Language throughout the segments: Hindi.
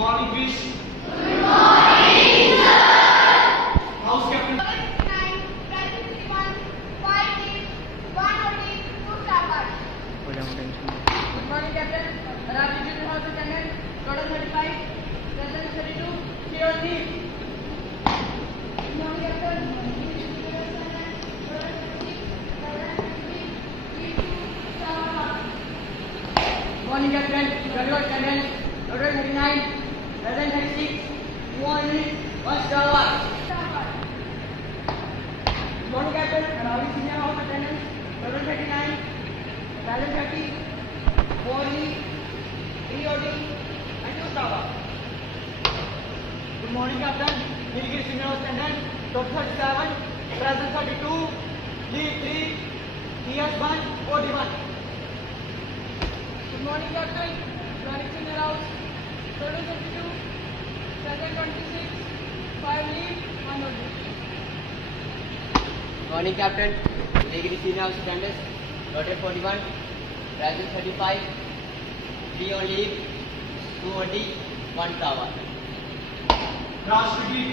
Morning, Fish. House Captain. Good morning, Captain. Raju Junior House attendance. Total 35. Present 32. Clear on leave. Good morning, Captain. Good morning, Captain. Total attendance. Total 39. Present 36. Two on leave. One star. Good morning, Captain. Ravi Senior House attendance. Total 39. Balance 30. 4 leave. 3 OD. And 2 star. Good morning, Captain. Nilgiri Senior House attendance. Total 37. Present 32. Leave 3. TS 1. OD 1. Good morning, Captain. Johnny Senior House. Total 52. Present 26. 5 leave. 1 OD. Morning, Captain. Nilgiri Senior House attendance. Total 41. Present 35. 3 on leave. 2 OD. 1 tower. Rashtriji.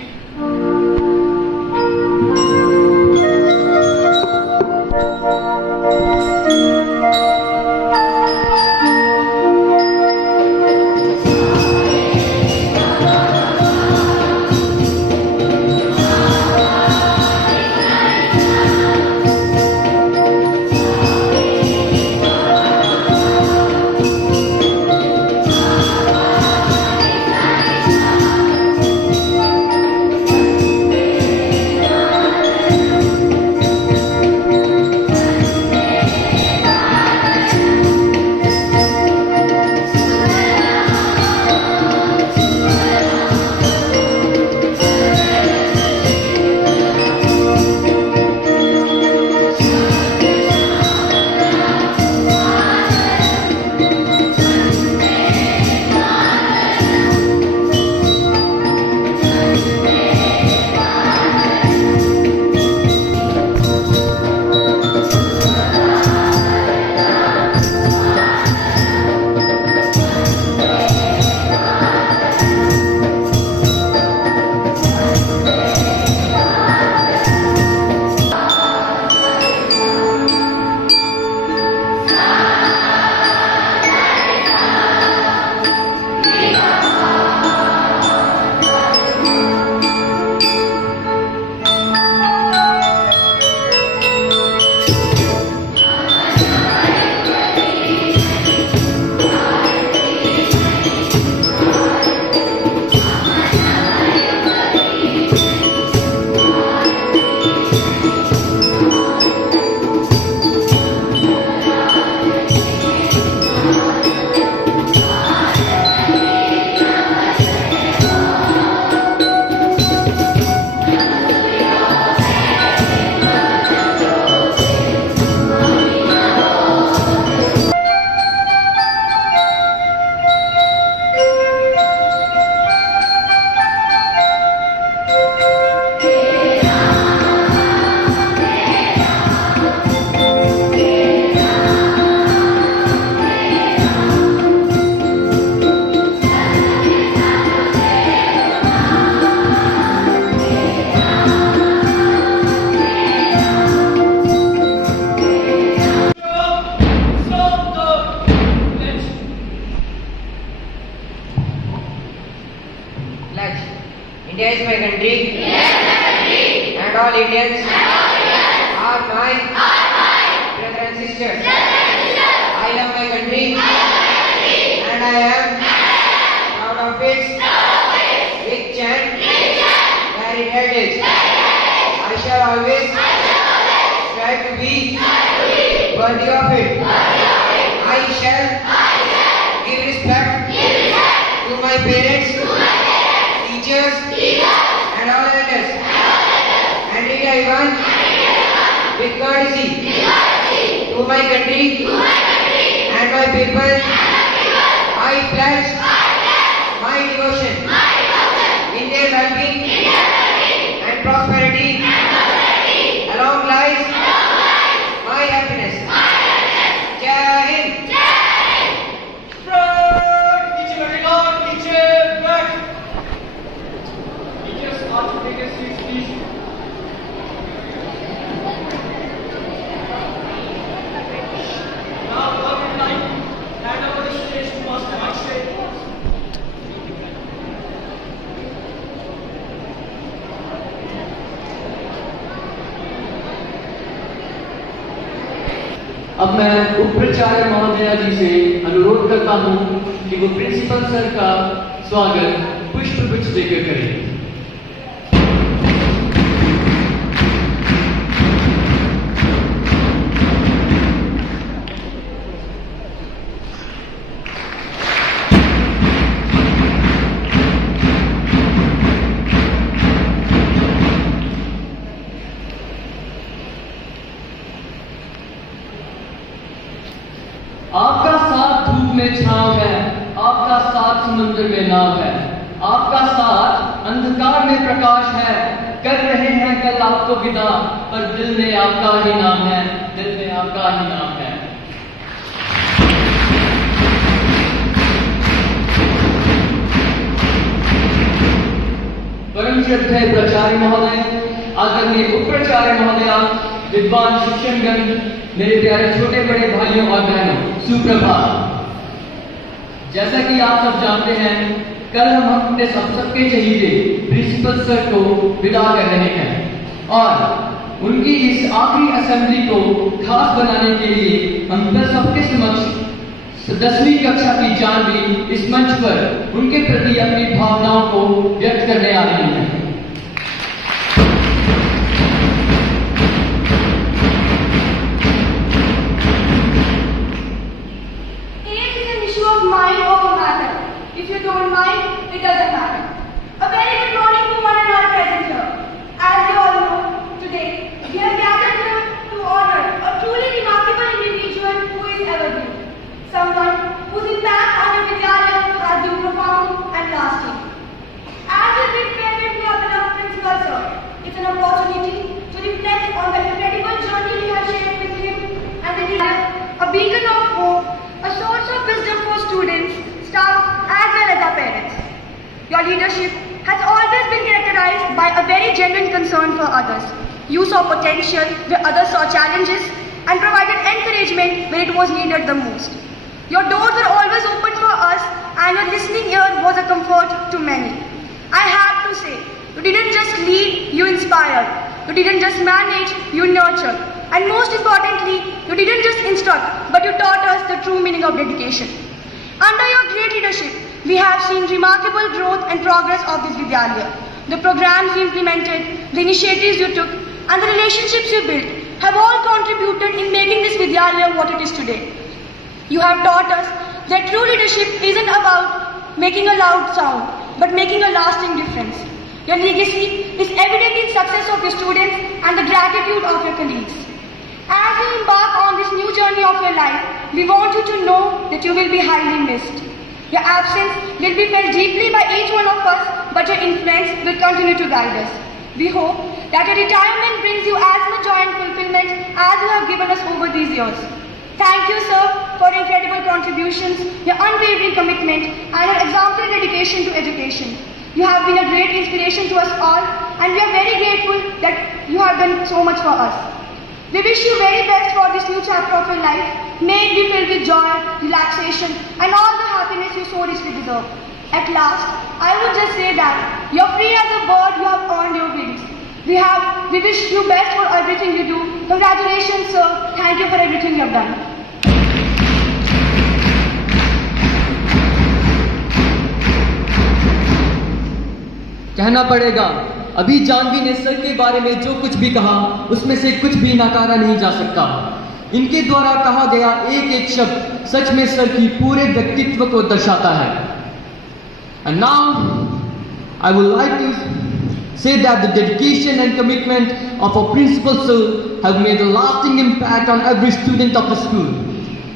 Pledge. India is my country. And all Indians are my brothers and sisters. I love my country. And I am proud of its rich and varied heritage. I shall always strive to be worthy of it. I shall give respect to my parents, teachers, and all elders, and treat everyone with courtesy to my country and my people. I pledge my devotion in their well-being and prosperity. Along lies my happiness. Jai Hind. Teacher, very good. Teacher, good. उपाचार्य महोदया जी से अनुरोध करता हूं कि वो प्रिंसिपल सर का स्वागत पुष्पगुच्छ देकर करें। आपका साथ धूप में छांव है, आपका साथ समुद्र में नाव है, आपका साथ अंधकार में प्रकाश है। कर रहे हैं कल आपको विदा, पर दिल में आपका ही नाम है, दिल में आपका ही नाम है। परम श्रद्धेय प्राचार्य महोदय, आदरणीय उपप्राचार्य महोदया, विद्वान शिक्षकगण, मेरे प्यारे छोटे बड़े भाइयों और बहनों, सुप्रभात। जैसा कि आप सब जानते हैं, कल हम अपने सबके चहीते प्रिंसिपल सर को विदा कर रहे हैं और उनकी इस आखिरी असेंबली को खास बनाने के लिए हम सबके समक्ष 10वीं कक्षा की जानवी इस मंच पर उनके प्रति अपनी भावनाओं को व्यक्त करने आ रही हैं। If you don't mind, it doesn't matter. A very good morning to one and all present here. As you all know, today we have gathered here to honor a truly remarkable individual who is evergreen. Someone whose impact on the Vidyalaya has been profound and lasting. As a big favorite to our beloved principal sir, it's an opportunity to reflect on the incredible journey we have shared with him and the Vidyalaya, a beacon of hope, a source of wisdom for students, staff, as well as our parents. Your leadership has always been characterized by a very genuine concern for others. You saw potential where others saw challenges and provided encouragement where it was needed the most. Your doors were always open for us and your listening ear was a comfort to many. I have to say, you didn't just lead, you inspired. You didn't just manage, you nurtured. And most importantly, you didn't just instruct, but you taught us the true meaning of dedication. Under your great leadership, we have seen remarkable growth and progress of this Vidyalaya. The programs you implemented, the initiatives you took, and the relationships you built have all contributed in making this Vidyalaya what it is today. You have taught us that true leadership isn't about making a loud sound, but making a lasting difference. Your legacy is evident in success of your students and the gratitude of your colleagues. As you embark on this new journey of your life, we want you to know that you will be highly missed. Your absence will be felt deeply by each one of us, but your influence will continue to guide us. We hope that your retirement brings you as much joy and fulfillment as you have given us over these years. Thank you, sir, for your incredible contributions, your unwavering commitment, and your exemplary dedication to education. You have been a great inspiration to us all, and we are very grateful that you have done so much for us. We wish you very best for this new chapter of your life. May it be filled with joy, relaxation, and all the happiness you so richly deserve. At last, I would just say that you're free as a bird, you have earned your wings. We wish you best for everything you do. Congratulations, sir. Thank you for everything you have done. कहना पड़ेगा, अभी जानवी ने सर के बारे में जो कुछ भी कहा उसमें से कुछ भी नकारा नहीं जा सकता। इनके द्वारा कहा गया एक एक शब्द सच में सर की पूरे व्यक्तित्व को दर्शाता है। And now I would like to say that the dedication and commitment of our principal sir have made a lasting impact on every student of the school.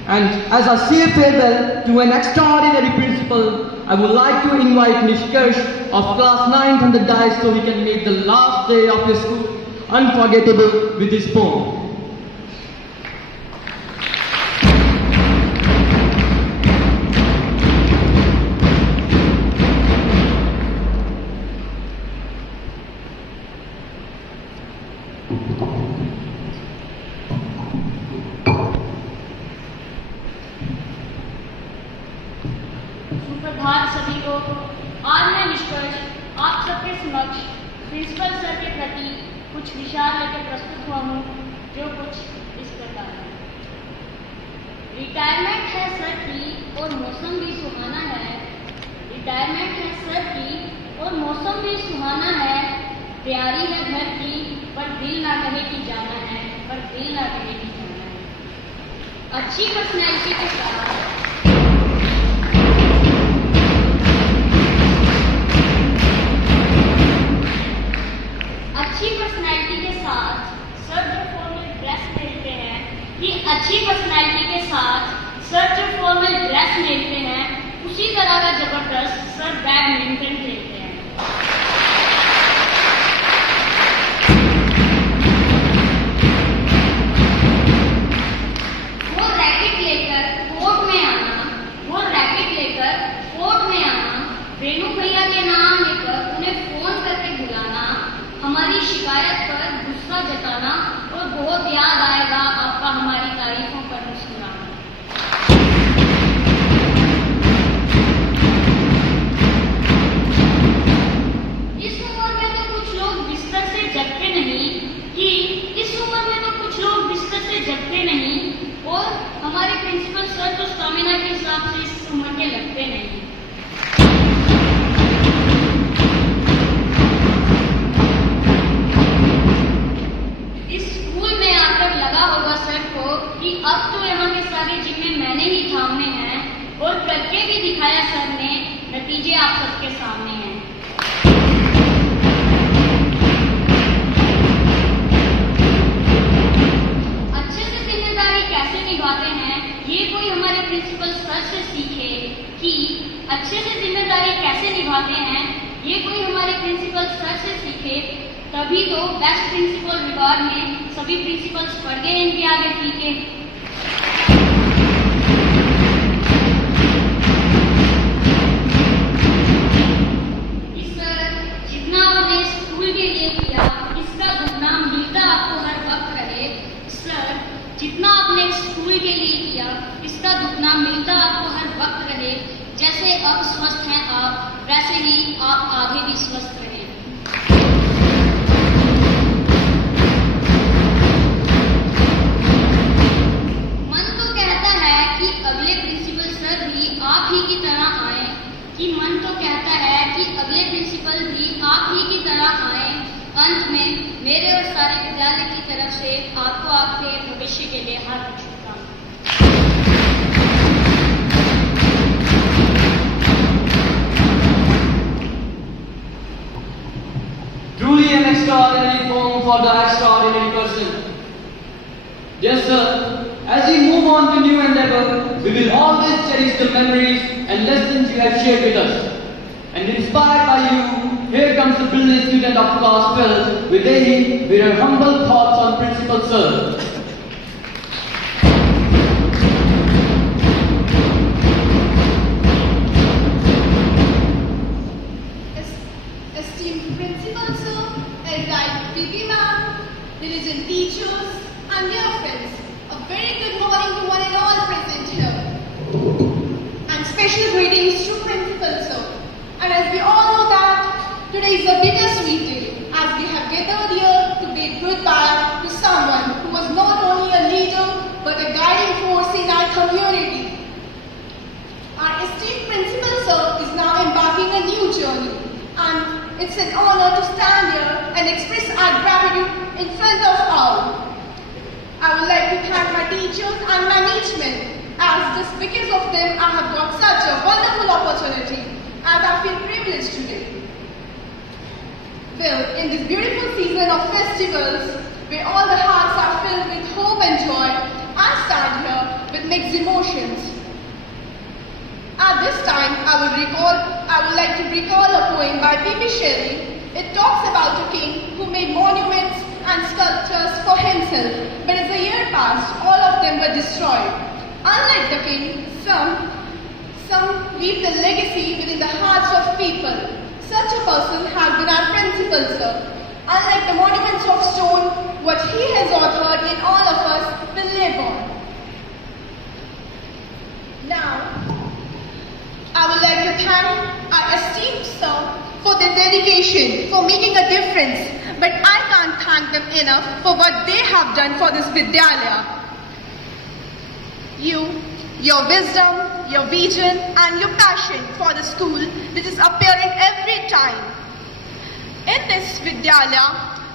And as I say farewell to an extraordinary principal, I would like to invite Nishkarsh of class 9th on the dais so he can make the last day of his school unforgettable with his poem. सुप्रभात सभी को। आज मैं निष्कर्ष आप सबके समक्ष प्रिंसिपल सर के प्रति कुछ विचार लेकर प्रस्तुत हुआ हूँ, जो कुछ इस प्रकार है। रिटायरमेंट है सर की और मौसम भी सुहाना है। रिटायरमेंट है सर की और मौसम भी सुहाना है। प्यारी है घर की पर दिल ना कहे कि जाना है, पर दिल ना कहे कि जाना है। अच्छी पर्सनैलिटी के साथ सर जो फॉर्मल ड्रेस पहनते हैं, ये अच्छी पर्सनैलिटी के साथ सर जो फॉर्मल ड्रेस पहनते हैं, उसी तरह का जबरदस्त सर बैडमिंटन खेलते हैं। वो रैकेट लेकर कोर्ट में आना, रेणु भैया के नाम लेकर उन्हें फोन करके बुलाना, हमारी शिकायत पर गुस्सा जताना और बहुत याद आएगा आपका हमारी तारीफों पर मुस्कुराना। इस उम्र में तो कुछ लोग बिस्तर से जगते नहीं और हमारे प्रिंसिपल सर तो स्टेमिना के हिसाब से इस उम्र के लगते नहीं। अब तो यहाँ के सारे जिम्मे मैंने ही थामने हैं और करके भी दिखाया सर ने, नतीजे आप सबके सामने हैं। अच्छे से जिम्मेदारी कैसे निभाते हैं, ये कोई हमारे प्रिंसिपल सर से सीखे कि अच्छे से जिम्मेदारी कैसे निभाते हैं, ये कोई हमारे प्रिंसिपल सर से सीखे। तभी तो बेस्ट प्रिंसिपल रिवॉर्ड में सभी प्रिंसिपल्स पढ़ गए इनके आगे फीके। जितना आपने स्कूल के लिए किया, इसका दुगना मिलता आपको हर वक्त रहे। सर, जितना आपने स्कूल के लिए किया, इसका दुगना मिलता आपको हर वक्त रहे। जैसे अब स्वस्थ हैं आप, वैसे ही आप आगे भी स्वस्थ रहे। मन तो कहता है कि अगले प्रिंसिपल भी आप ही की तरह आए। अंत में मेरे और सारे विद्यालय की तरफ से आपको आपके भविष्य के लिए हार्दिक शुभकामनाएं। Truly an extraordinary poem for the extraordinary person. Dear sir, as we move on to new endeavor, we will always cherish the memories and lessons you have shared with us. And inspired by you, here comes the brilliant student of class 12 with her humble thoughts on Principal Sir. Esteemed Principal Sir, erudite PP Ma'am, diligent teachers, and dear friends, a very good morning to one and all present here. And special greetings to Principal Sir. And as we all know that today is a bittersweet day, as we have gathered here to bid goodbye to someone who was not only a leader but a guiding force in our community. Our esteemed Principal Sir is now embarking a new journey, and it's an honor to stand here and express our gratitude in front of all. I would like to thank my teachers and management, as just because of them I have got such a wonderful opportunity, as I feel privileged today. Well, in this beautiful season of festivals, where all the hearts are filled with hope and joy, I stand here with mixed emotions. At this time, I would like to recall a poem by P.B. Shelley. It talks about a king who made monuments and sculptures for himself, but as the year passed, all of them were destroyed. Unlike the king, some leave the legacy within the hearts of people. Such a person has been our Principal Sir. Unlike the monuments of stone, what he has authored in all of us will live on. Now, I would like to thank our esteemed sir for their dedication, for making a difference, but I can't thank them enough for what they have done for this Vidyalaya. You your wisdom, your vision, and your passion for the school, which is appearing every time. In this Vidyalaya,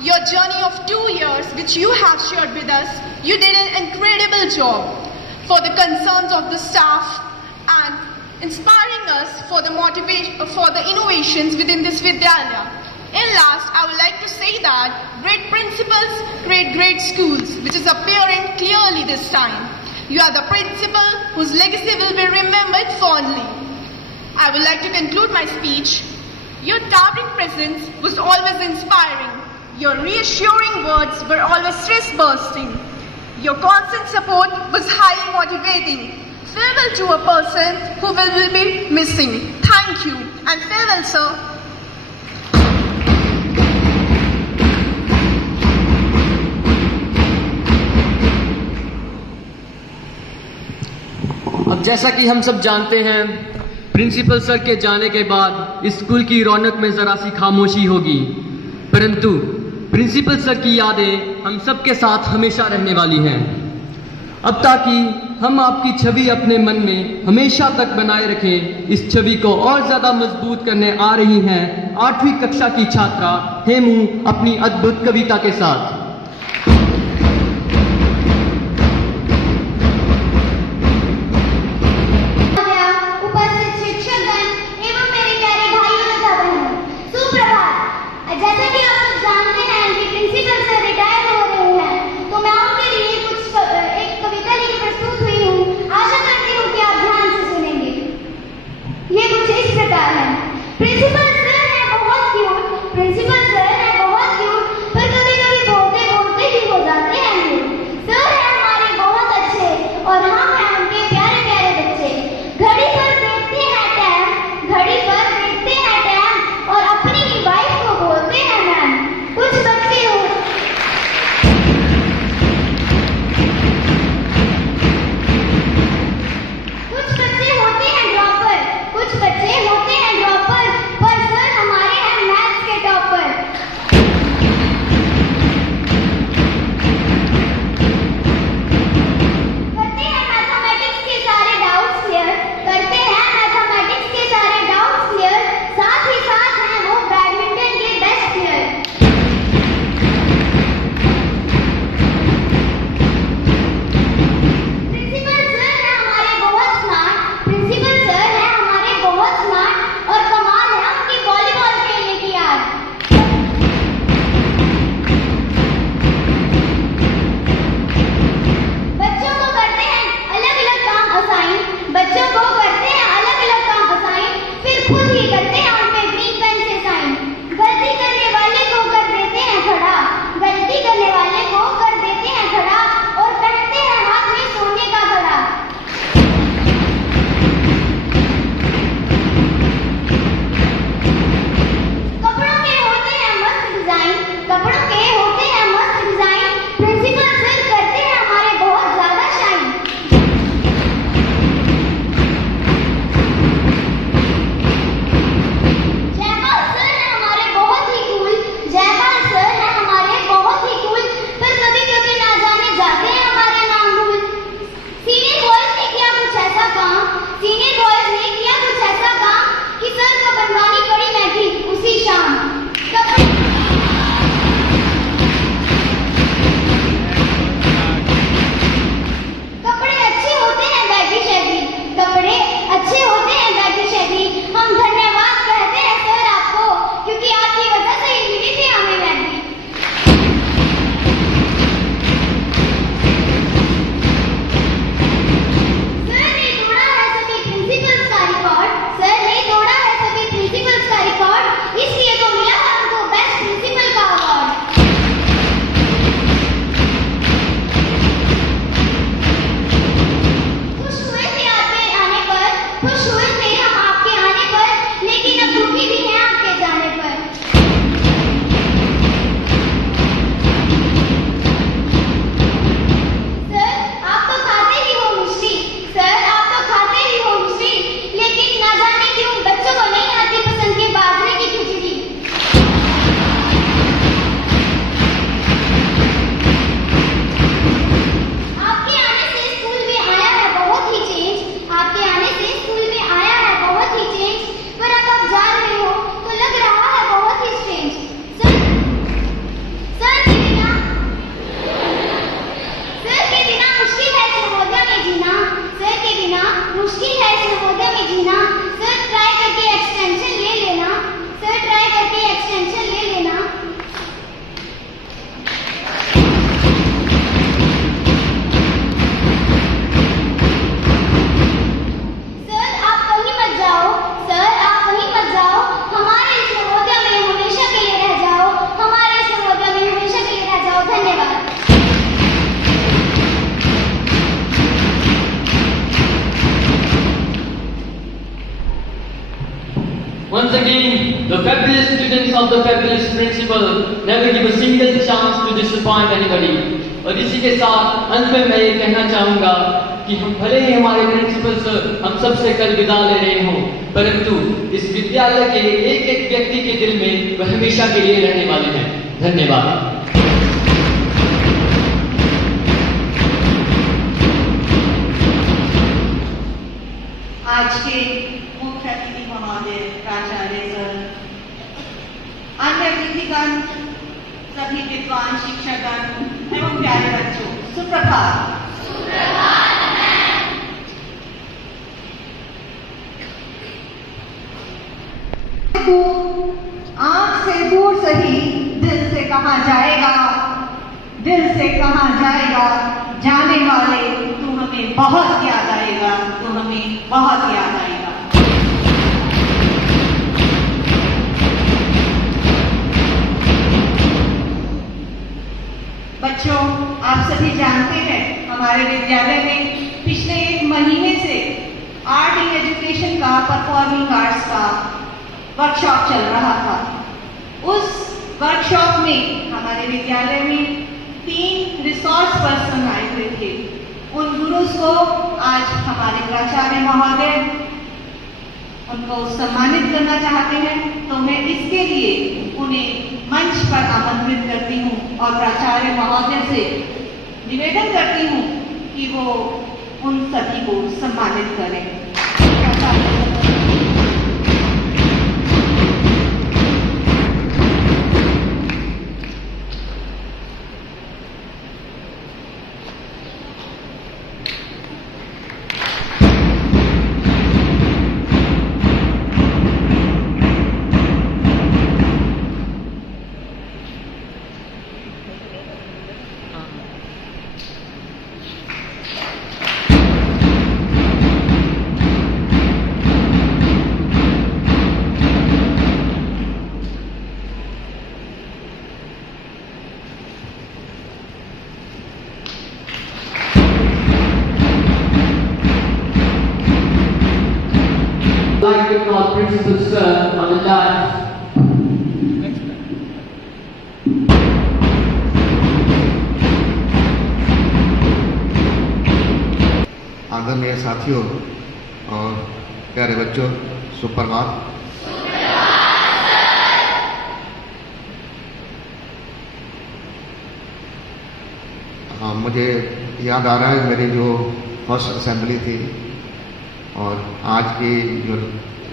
your journey of 2 years, which you have shared with us, you did an incredible job for the concerns of the staff and inspiring us for the innovations within this Vidyalaya. In last, I would like to say that great principals create great schools, which is appearing clearly this time. You are the principal whose legacy will be remembered fondly. I would like to conclude my speech. Your towering presence was always inspiring. Your reassuring words were always stress-bursting. Your constant support was highly motivating. Farewell to a person who will be missing. Thank you and farewell, sir. अब जैसा कि हम सब जानते हैं, प्रिंसिपल सर के जाने के बाद स्कूल की रौनक में जरा सी खामोशी होगी, परंतु प्रिंसिपल सर की यादें हम सब के साथ हमेशा रहने वाली हैं। अब ताकि हम आपकी छवि अपने मन में हमेशा तक बनाए रखें, इस छवि को और ज्यादा मजबूत करने आ रही हैं 8वीं कक्षा की छात्रा हेमू अपनी अद्भुत कविता के साथ। प्रिंसिपल सर है बहुत क्यूट, प्रिंसिपल सर है बहुत क्यूट, पर कभी कभी बोलते बोलते ही हो जाते हैं म्यूट। सर है हमारे बहुत अच्छे और हम हैं उनके प्यारे प्यारे बच्चे। घड़ी पर देखते हैं टाइम, घड़ी पर देखते हैं टाइम और अपनी ही वाइफ को बोलते हैं मैम। कुछ बच्चे होते हैं ड्रॉपर, कुछ बच्चे होते हैं ड्रॉपर, पर सर हमारे हैं मैथ्स के टॉपर। करते हैं मैथमेटिक्स के सारे डाउट्स क्लियर, करते हैं मैथमेटिक्स के सारे डाउट्स क्लियर, साथ ही साथ हैं वो बैडमिंटन के बेस्ट प्लेयर। प्रिंसिपल सर है हमारे बहुत स्मार्ट, प्रिंसिपल सर है हमारे बहुत स्मार्ट और कमाल है उनकी वॉलीबॉल खेलने की याद। बच्चों को करते हैं अलग अलग काम असाइन, बच्चों को करते हैं अलग अलग काम असाइन, फिर खुद ही करते हैं उन पे ग्रीन पेन से साइन। गलती करने वाले को कर देते हैं खड़ा, गलती करने वाले को कर देते हैं खड़ा और पहनते हैं हाथ में सोने का घड़ा। कपड़ों के होते हैं मस्त डिजाइन, कपड़ों के होते हैं मस्त डिजाइन, प्रिंसिपल सर करते हैं हमारे बहुत ज्यादा शाइन। जयपाल सर है हमारे बहुत ही कूल, जयपाल सर है हमारे बहुत ही कूल, पर कभी कभी ना जाने जाते हैं हमारे नाम भूल। सीनियर बॉयज ने किया कुछ ऐसा काम, सीनियर बॉयज ने किया कुछ ऐसा काम कि सर को बनवानी पड़ी मैगी उसी शाम। कपड़े अच्छे होते हैं बैगी शैगी, कपड़े अच्छे होते हैं बैगी शैगी, हम धन्यवाद कहते हैं सर आपको, क्योंकि आपकी वजह से ही मिली थी हमें मैगी। सर ने तोड़ा है सभी प्रिंसिपल्स का रिकॉर्ड, सर ने तोड़ा है सभी प्रिंसिपल्स का रिकॉर्ड, इसलिए तो मिला है उनको बेस्ट प्रिंसिपल का अवार्ड। खुश हुए थे आपके आने पर, खुश हुए थे हम आपके आने पर, लेकिन अब दुखी भी हैं आपके जाने पर। सर आप तो खाते ही हो मिश्री, सर आप तो खाते ही हो मिश्री, लेकिन ना जाने क्यों बच्चों को नहीं आती पसंद के बाजरे की खिचड़ी। आपके आने से स्कूल में आया है बहुत ही change, Once again, the fabulous students of the fabulous principal never give a single chance to disappoint anybody. और इसी के साथ अंत में मैं ये कहना चाहूँगा कि हम भले ही हमारे प्रिंसिपल सर हम सबसे कल विदा ले रहे हों, परंतु इस विद्यालय के एक एक व्यक्ति के दिल में वह हमेशा के लिए रहने वाले हैं। धन्यवाद। आज के मुख्य अतिथि महोदय, प्राचार्य सर, अन्य अतिथिगण, सभी विद्वान शिक्षकगण एवं प्यारे बच्चों, सुप्रभात। आंख से दूर सही दिल से कहा जाएगा, दिल से कहा जाएगा, जाने वाले तू हमें बहुत याद आएगा, तू हमें बहुत याद आएगा। बच्चों, आप सभी जानते हैं हमारे विद्यालय में पिछले 1 महीने से आर्ट इन एजुकेशन का, परफॉर्मिंग आर्ट्स का वर्कशॉप चल रहा था। उस वर्कशॉप में हमारे विद्यालय में 3 रिसोर्स पर्सन आए हुए थे। उन गुरुज को आज हमारे प्राचार्य महोदय उनको सम्मानित करना चाहते हैं, तो मैं इसके लिए उन्हें मंच पर आमंत्रित करती हूँ और प्राचार्य महोदय से निवेदन करती हूँ कि वो उन सभी को सम्मानित करें। Like to call Principal Sir on the dais. आदरणीय साथियों और प्यारे बच्चों, सुप्रभात। हाँ, मुझे याद आ रहा है मेरी जो फर्स्ट असेंबली थी और आज की जो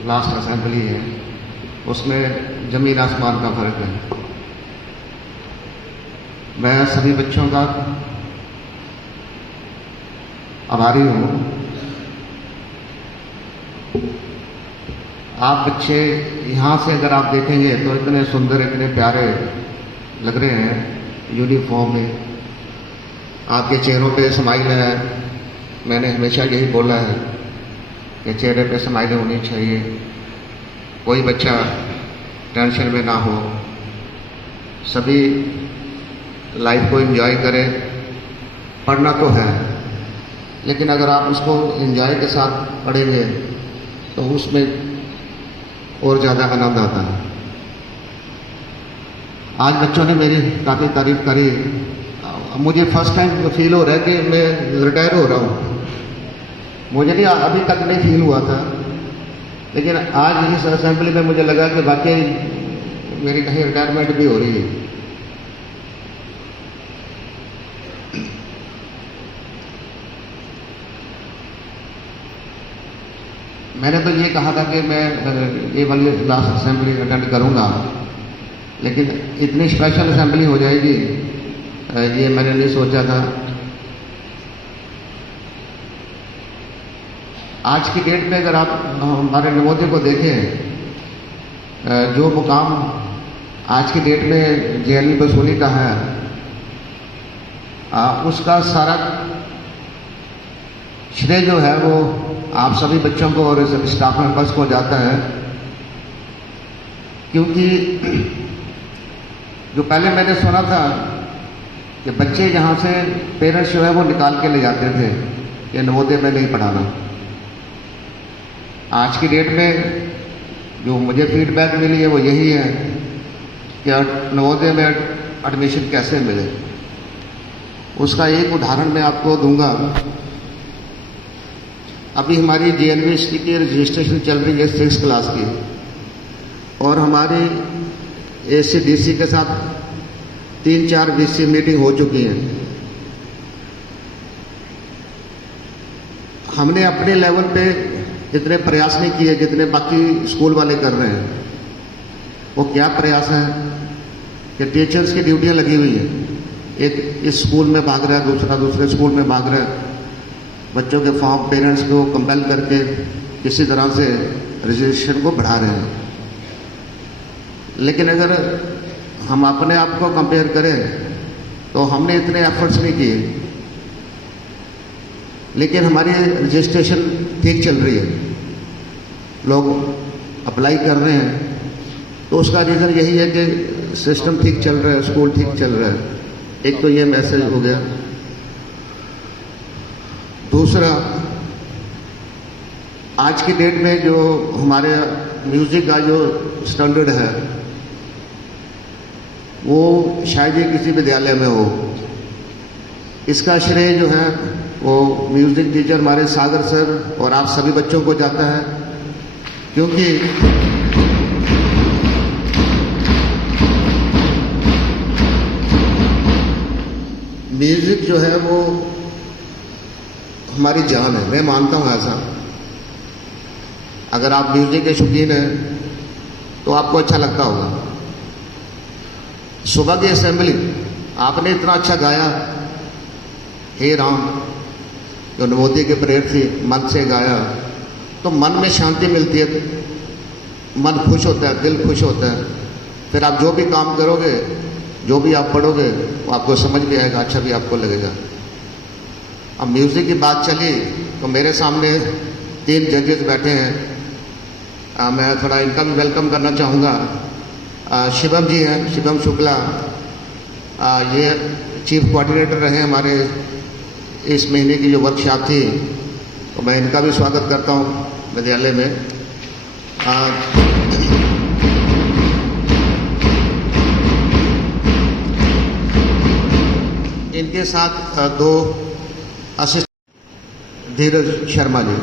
लास्ट असेंबली है, उसमें जमीन आसमान का फर्क है। मैं सभी बच्चों का आभारी हूँ। आप बच्चे यहाँ से अगर आप देखेंगे तो इतने सुंदर, इतने प्यारे लग रहे हैं यूनिफॉर्म में। आपके चेहरों पे स्माइल है। मैंने हमेशा यही बोला है कि चेहरे पे स्माइल होनी चाहिए, कोई बच्चा टेंशन में ना हो, सभी लाइफ को एंजॉय करें। पढ़ना तो है, लेकिन अगर आप उसको एंजॉय के साथ पढ़ेंगे तो उसमें और ज़्यादा आनंद आता है। आज बच्चों ने मेरी काफ़ी तारीफ करी। मुझे फर्स्ट टाइम फील हो रहा है कि मैं रिटायर हो रहा हूँ। मुझे नहीं, अभी तक नहीं फील हुआ था, लेकिन आज इस असेंबली में मुझे लगा कि वाकई मेरी कहीं रिटायरमेंट भी हो रही है। मैंने तो ये कहा था कि मैं ये वाली लास्ट असेंबली अटेंड करूँगा, लेकिन इतनी स्पेशल असेंबली हो जाएगी ये मैंने नहीं सोचा था। आज की डेट में अगर आप हमारे नवोदय को देखें, जो मुकाम आज की डेट में जेएलई वसूली का है, उसका सारा श्रेय जो है वो आप सभी बच्चों को और सभी स्टाफ मेंबर्स को जाता है। क्योंकि जो पहले मैंने सुना था कि बच्चे यहाँ से पेरेंट्स जो है वो निकाल के ले जाते थे कि नवोदय में नहीं पढ़ाना। आज की डेट में जो मुझे फीडबैक मिली है वो यही है कि नवोदय में एडमिशन कैसे मिले। उसका एक उदाहरण मैं आपको दूंगा। अभी हमारी JNV की रजिस्ट्रेशन चल रही है 6th क्लास की, और हमारी ACDC के साथ 3-4 VC मीटिंग हो चुकी हैं। हमने अपने लेवल पे इतने प्रयास नहीं किए जितने बाकी स्कूल वाले कर रहे हैं। वो क्या प्रयास है कि टीचर्स की ड्यूटियां लगी हुई हैं, एक इस स्कूल में भाग रहा है, दूसरा दूसरे स्कूल में भाग रहा है, बच्चों के फॉर्म पेरेंट्स को कंपेल करके किसी तरह से रजिस्ट्रेशन को बढ़ा रहे हैं। लेकिन अगर हम अपने आप को कंपेयर करें तो हमने इतने एफर्ट्स नहीं किए, लेकिन हमारी रजिस्ट्रेशन ठीक चल रही है, लोग अप्लाई कर रहे हैं। तो उसका रीज़न यही है कि सिस्टम ठीक चल रहा है, स्कूल ठीक चल रहा है। एक तो ये मैसेज हो गया। दूसरा, आज की डेट में जो हमारे म्यूज़िक का जो स्टैंडर्ड है वो शायद ही किसी विद्यालय में हो। इसका श्रेय जो है वो म्यूज़िक टीचर हमारे सागर सर और आप सभी बच्चों को जाता है, क्योंकि म्यूज़िक जो है वो हमारी जान है। मैं मानता हूँ ऐसा। अगर आप म्यूज़िक के शौकीन हैं तो आपको अच्छा लगता होगा। सुबह की असेंबली आपने इतना अच्छा गाया, हे राम, जो नवोदय की प्रेयर थी, मन से गाया तो मन में शांति मिलती है, मन खुश होता है, दिल खुश होता है। फिर आप जो भी काम करोगे, जो भी आप पढ़ोगे वो आपको समझ भी आएगा, अच्छा भी आपको लगेगा। अब म्यूज़िक की बात चली तो मेरे सामने 3 जजेस बैठे हैं। मैं थोड़ा इनका भी वेलकम करना चाहूँगा। शिवम जी हैं, शिवम शुक्ला, ये चीफ कोऑर्डिनेटर रहे हमारे इस महीने की जो वर्कशॉप थी, तो मैं इनका भी स्वागत करता हूँ विद्यालय में। इनके साथ 2 असिस्टेंट धीरज शर्मा जी,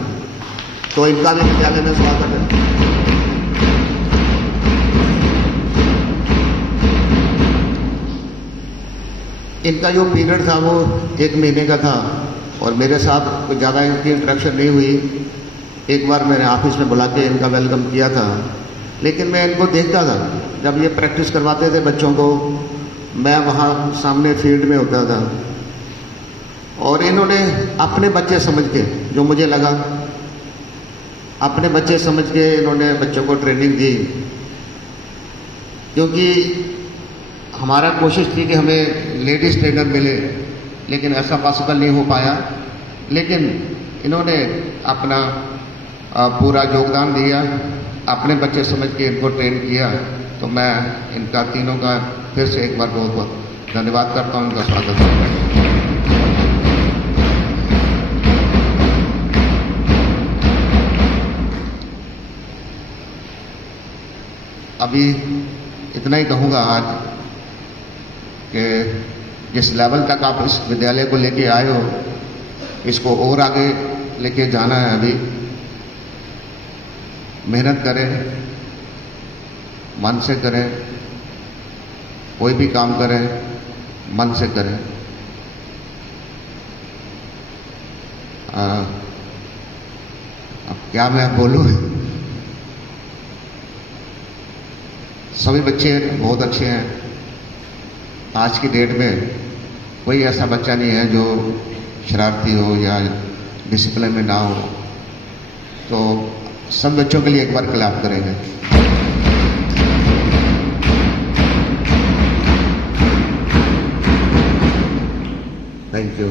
तो इनका भी विद्यालय में स्वागत है। इनका जो पीरियड था वो 1 महीने का था और मेरे साथ कुछ ज़्यादा इनकी इंटरेक्शन नहीं हुई। एक बार मैंने ऑफिस में बुला के इनका वेलकम किया था, लेकिन मैं इनको देखता था जब ये प्रैक्टिस करवाते थे बच्चों को, मैं वहाँ सामने फील्ड में होता था और इन्होंने अपने बच्चे समझ के, जो मुझे लगा अपने बच्चे समझ के इन्होंने बच्चों को ट्रेनिंग दी। क्योंकि हमारा कोशिश थी कि हमें लेडीज़ ट्रेनर मिले, लेकिन ऐसा पॉसिबल नहीं हो पाया। लेकिन इन्होंने अपना पूरा योगदान दिया, अपने बच्चे समझ के इनको ट्रेन किया। तो मैं इनका तीनों का फिर से एक बार बहुत बहुत धन्यवाद करता हूँ, इनका स्वागत करता हूँ। अभी इतना ही कहूँगा आज कि जिस लेवल तक आप इस विद्यालय को लेके आए हो, इसको और आगे लेके जाना है। अभी मेहनत करें, मन से करें, कोई भी काम करें मन से करें। अब क्या मैं बोलूं, सभी बच्चे बहुत अच्छे हैं। आज की डेट में कोई ऐसा बच्चा नहीं है जो शरारती हो या डिसिप्लिन में ना हो। तो सब बच्चों के लिए एक बार क्लैप करेंगे। Thank you.